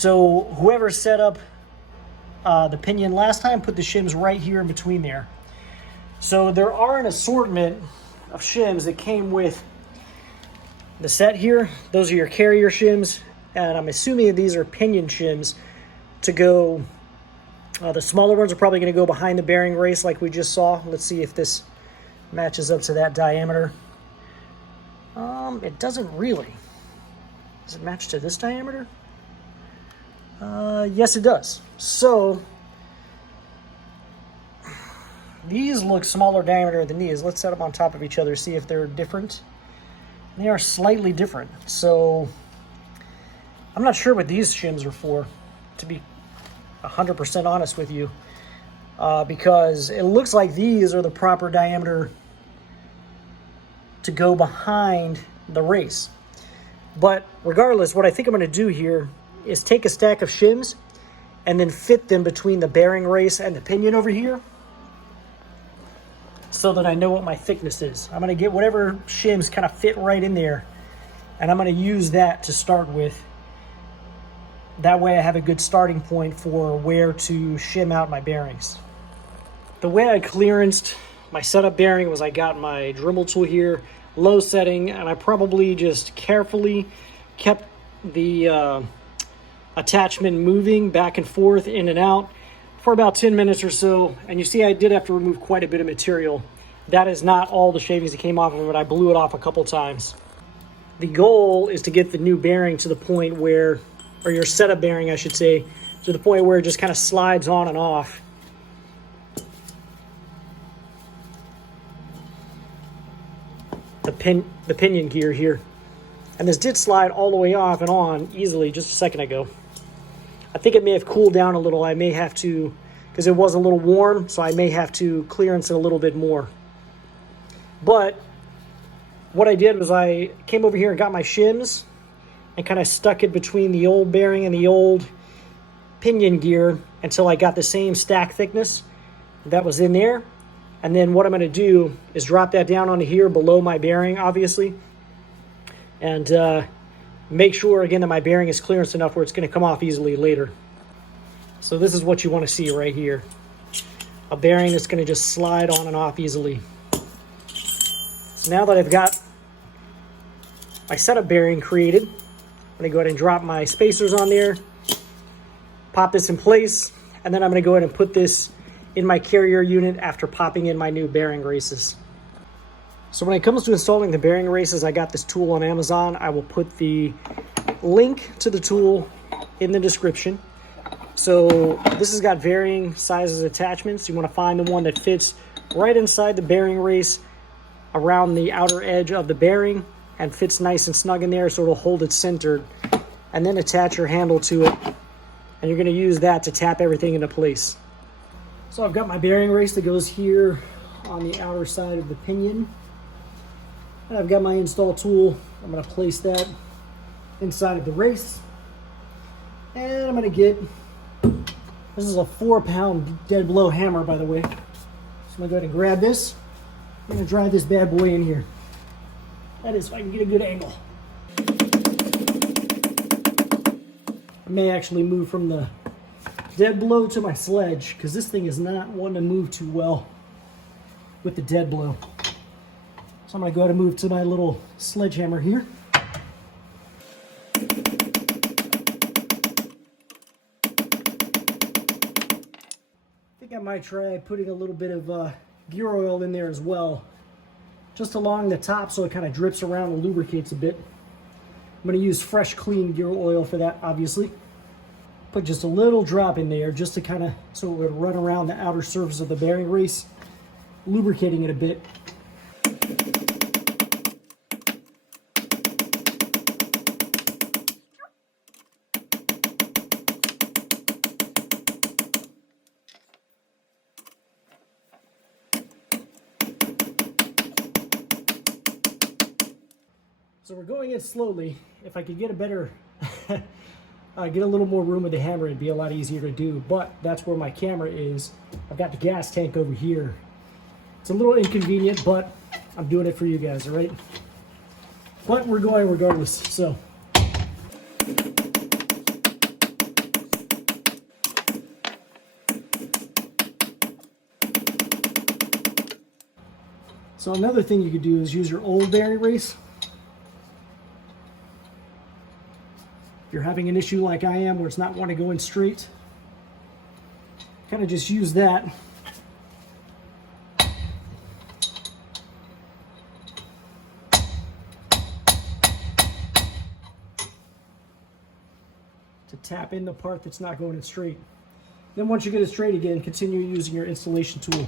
So whoever set up the pinion last time put the shims right here in between there. So there are an assortment of shims that came with the set here. Those are your carrier shims, and I'm assuming these are pinion shims to go. The smaller ones are probably going to go behind the bearing race like we just saw. Let's see if this matches up to that diameter. It doesn't really. Does it match to this diameter? Yes, it does. So these look smaller diameter than these. Let's set them on top of each other, see if they're different. They are slightly different. So I'm not sure what these shims are for, to be 100% honest with you, because it looks like these are the proper diameter to go behind the race. But regardless, what I think I'm going to do here is take a stack of shims and then fit them between the bearing race and the pinion over here so that I know what my thickness is. I'm going to get whatever shims kind of fit right in there, and I'm going to use that to start with. That way I have a good starting point for where to shim out my bearings. The way I clearanced my setup bearing was I got my Dremel tool here, low setting, and I probably just carefully kept the attachment moving back and forth, in and out, for about 10 minutes or so. And you see I did have to remove quite a bit of material. That is not all the shavings that came off of it. I blew it off a couple times. The goal is to get the new bearing to the point where, or your setup bearing I should say, to the point where it just kind of slides on and off. The pinion gear here. And this did slide all the way off and on easily just a second ago. I think it may have cooled down a little. I may have to, because it was a little warm, so I may have to clearance it a little bit more. But what I did was I came over here and got my shims and kind of stuck it between the old bearing and the old pinion gear until I got the same stack thickness that was in there. And then what I'm going to do is drop that down onto here below my bearing, obviously, and make sure again that my bearing is clearance enough where it's going to come off easily later. So this is what you want to see right here. A bearing that's going to just slide on and off easily. So now that I've got my setup bearing created, I'm going to go ahead and drop my spacers on there, pop this in place, and then I'm going to go ahead and put this in my carrier unit after popping in my new bearing races. So when it comes to installing the bearing races, I got this tool on Amazon. I will put the link to the tool in the description. So this has got varying sizes attachments. You want to find the one that fits right inside the bearing race around the outer edge of the bearing and fits nice and snug in there so it'll hold it centered, and then attach your handle to it, and you're going to use that to tap everything into place. So I've got my bearing race that goes here on the outer side of the pinion. And I've got my install tool. I'm going to place that inside of the race. And I'm going to get, this is a 4-pound dead blow hammer, by the way. So I'm going to go ahead and grab this. I'm going to drive this bad boy in here. That is, if I can get a good angle. I may actually move from the dead blow to my sledge, because this thing is not one to move too well with the dead blow. So I'm going to go ahead and move to my little sledgehammer here. I think I might try putting a little bit of gear oil in there as well, just along the top so it kind of drips around and lubricates a bit. I'm going to use fresh, clean gear oil for that, obviously. Put just a little drop in there just to kind of, so it would run around the outer surface of the bearing race, lubricating it a bit. So we're going in slowly. If I could get a better, get a little more room with the hammer, it'd be a lot easier to do, but that's where my camera is. I've got the gas tank over here. It's a little inconvenient, but I'm doing it for you guys, all right? But we're going regardless, so. So another thing you could do is use your old bearing race. If you're having an issue like I am where it's not wanting to go in straight, kind of just use that. To tap in the part that's not going in straight. Then once you get it straight again, continue using your installation tool.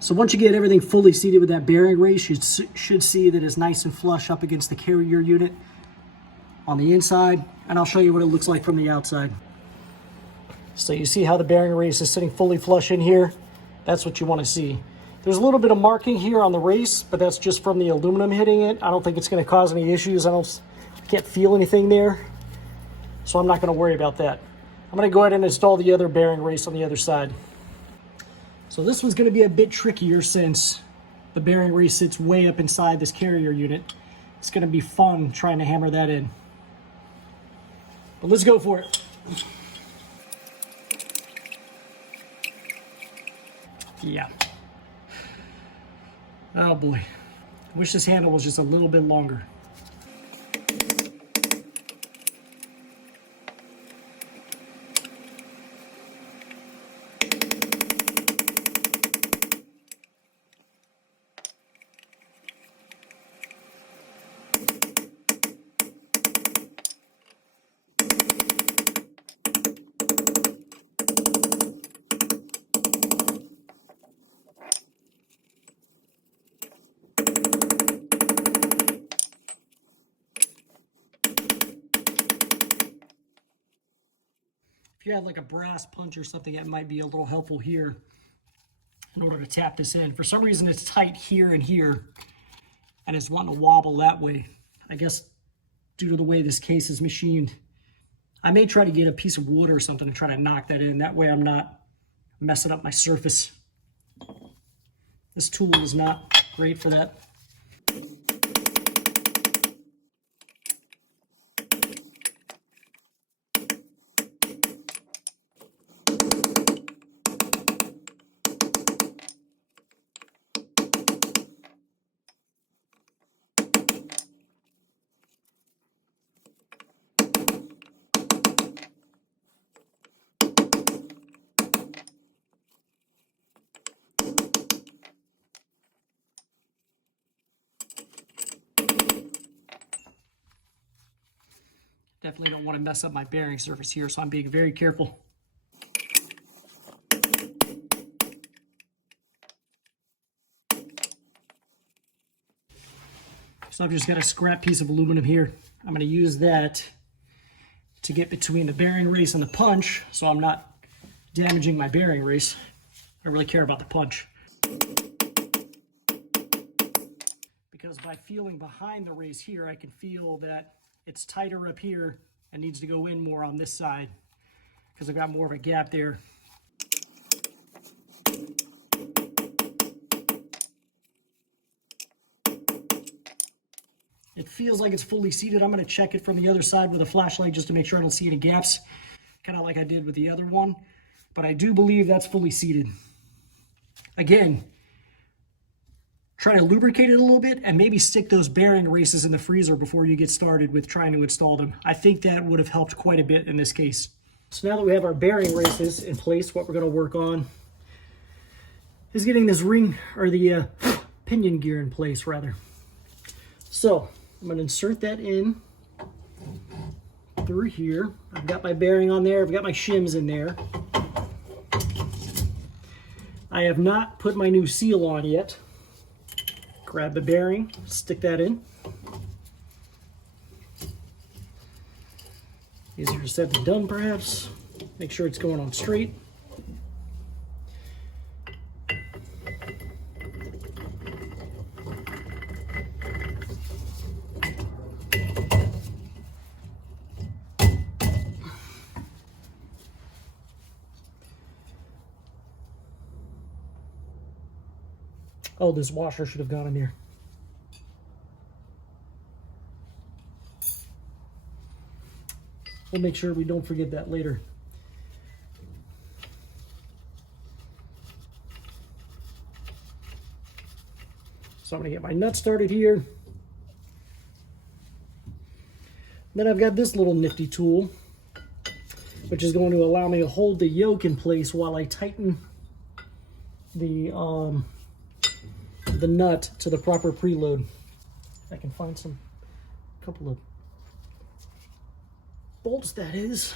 So once you get everything fully seated with that bearing race, you should see that it's nice and flush up against the carrier unit on the inside, and I'll show you what it looks like from the outside. So you see how the bearing race is sitting fully flush in here? That's what you want to see. There's a little bit of marking here on the race, but that's just from the aluminum hitting it. I don't think it's going to cause any issues. I can't feel anything there, so I'm not going to worry about that. I'm going to go ahead and install the other bearing race on the other side. So this one's going to be a bit trickier since the bearing race sits way up inside this carrier unit. It's going to be fun trying to hammer that in. But let's go for it. Yeah. Oh boy. I wish this handle was just a little bit longer. If you had like a brass punch or something, it might be a little helpful here in order to tap this in. For some reason, it's tight here and here, and it's wanting to wobble that way. I guess due to the way this case is machined. I may try to get a piece of wood or something and try to knock that in. That way I'm not messing up my surface. This tool is not great for that. Definitely don't want to mess up my bearing surface here, so I'm being very careful. So I've just got a scrap piece of aluminum here. I'm going to use that to get between the bearing race and the punch, so I'm not damaging my bearing race. I really care about the punch. Because by feeling behind the race here, I can feel that it's tighter up here and needs to go in more on this side because I've got more of a gap there. It feels like it's fully seated. I'm going to check it from the other side with a flashlight just to make sure I don't see any gaps, kind of like I did with the other one. But I do believe that's fully seated. Again, try to lubricate it a little bit and maybe stick those bearing races in the freezer before you get started with trying to install them. I think that would have helped quite a bit in this case. So now that we have our bearing races in place, what we're going to work on is getting this ring, or the pinion gear in place rather. So I'm going to insert that in through here. I've got my bearing on there. I've got my shims in there. I have not put my new seal on yet. Grab the bearing, stick that in. Easier said than done, perhaps. Make sure it's going on straight. Oh, this washer should have gone in there. We'll make sure we don't forget that later. So I'm gonna get my nut started here. Then I've got this little nifty tool, which is going to allow me to hold the yoke in place while I tighten the nut to the proper preload. I can find a couple of bolts, that is.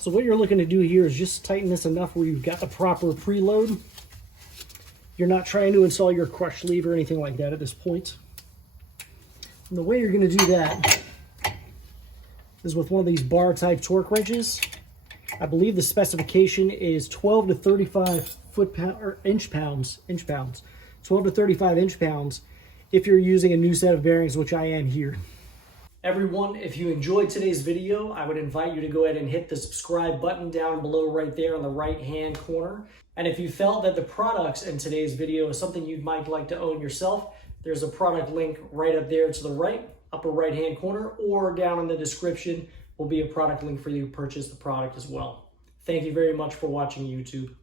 So what you're looking to do here is just tighten this enough where you've got the proper preload. You're not trying to install your crush sleeve or anything like that at this point. And the way you're going to do that is with one of these bar type torque wrenches. I believe the specification is 12 to 35 inch pounds. 12 to 35 inch pounds if you're using a new set of bearings, which I am here. Everyone, if you enjoyed today's video, I would invite you to go ahead and hit the subscribe button down below right there on the right-hand corner. And if you felt that the products in today's video is something you might like to own yourself, there's a product link right up there to the right, upper right-hand corner, or down in the description will be a product link for you to purchase the product as well. Thank you very much for watching YouTube.